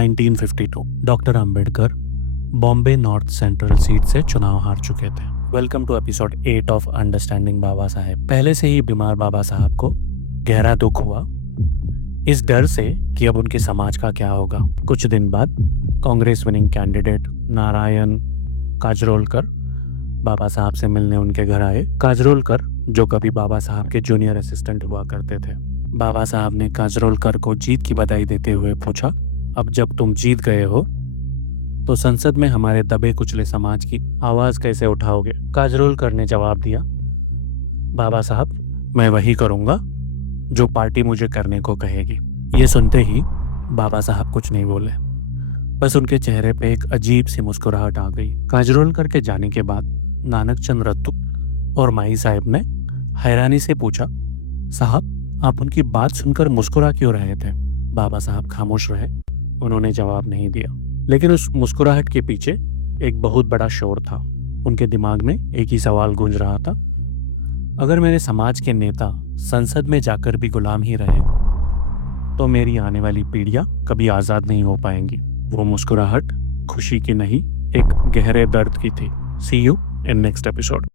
1952 doctor Ambedkar Bombay north central seat से चुनाव हार चुके थे। Welcome to episode 8 of understanding Baba Saheb. पहले से ही बीमार बाबा साहब को गहरा दुख हुआ, इस डर से कि अब उनके समाज का क्या होगा। कुछ दिन बाद कांग्रेस विनिंग कैंडिडेट नारायण काजरोलकर बाबा साहब से मिलने उनके घर आए। काजरोलकर जो कभी बाबा साहब के जूनियर असिस्टेंट हुआ करते थे। बाबा साहब ने काजरोलकर को जीत की बधाई देते हुए पूछा, अब जब तुम जीत गए हो तो संसद में हमारे दबे कुचले समाज की आवाज कैसे उठाओगे? काजरोलकर ने जवाब दिया, बाबा साहब मैं वही करूंगा जो पार्टी मुझे करने को कहेगी। ये सुनते ही बाबा साहब कुछ नहीं बोले, बस उनके चेहरे पे एक अजीब सी मुस्कुराहट आ गई। काजरोलकर के जाने के बाद नानक चंद रत्तू और माई साहब ने हैरानी से पूछा, साहब आप उनकी बात सुनकर मुस्कुरा क्यों रहे थे? बाबा साहब खामोश रहे, उन्होंने जवाब नहीं दिया। लेकिन उस मुस्कुराहट के पीछे एक बहुत बड़ा शोर था। उनके दिमाग में एक ही सवाल गूंज रहा था, अगर मेरे समाज के नेता संसद में जाकर भी गुलाम ही रहे तो मेरी आने वाली पीढ़ियां कभी आज़ाद नहीं हो पाएंगी। वो मुस्कुराहट खुशी की नहीं, एक गहरे दर्द की थी। सी यू इन नेक्स्ट एपिसोड।